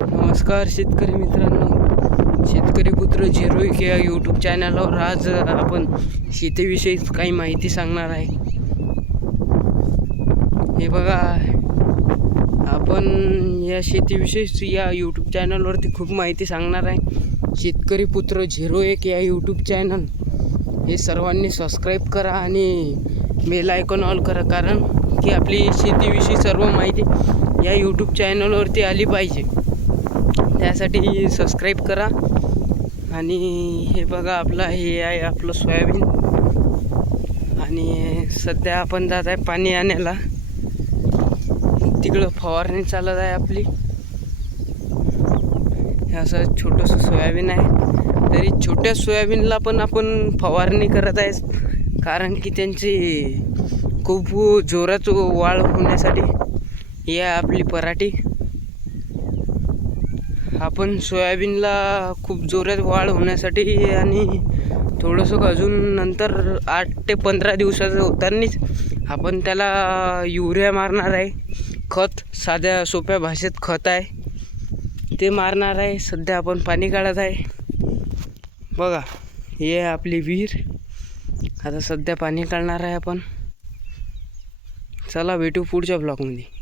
नमस्कार शेतकरी मित्रांनो, शेतकरी पुत्र झिरो या यूट्यूब चॅनलवर आज आपण शेतीविषयी काही माहिती सांगणार आहे. हे बघा, आपण या शेतीविषयी या यूट्यूब चॅनलवरती खूप माहिती सांगणार आहे. शेतकरी पुत्र 01 या यूट्यूब चॅनल हे सर्वांनी सबस्क्राईब करा आणि बेल आयकॉन ऑल करा, कारण की आपली शेतीविषयी सर्व माहिती या यूट्यूब चॅनलवरती आली पाहिजे. त्यासाठी सबस्क्राईब करा. आणि हे बघा, हे आहे आपलं सोयाबीन आणि सध्या आपण जात आहे पाणी आणायला. तिकडं फवारणी चालत आहे आपली. हे असं छोटंसं सोयाबीन आहे, तरी छोट्या सोयाबीनला पण आपण फवारणी करत आहे, कारण की त्यांची खूप जोरात वाढ होण्यासाठी ही आहे आपली पराठी. आपण सोयाबीनला खूप जोरात वाढ होण्यासाठी आणि थोडंसं अजून नंतर 8 ते 15 दिवसाचं होतानीच आपण त्याला युरिया मारणार आहे. खत, साध्या सोप्या भाषेत खत आहे, ते मारणार आहे. सध्या आपण पाणी काढत आहे. बघा, हे आहे आपली विहीर. आता सध्या पाणी काढणार आहे आपण. चला भेटू पुढच्या ब्लॉगमध्ये.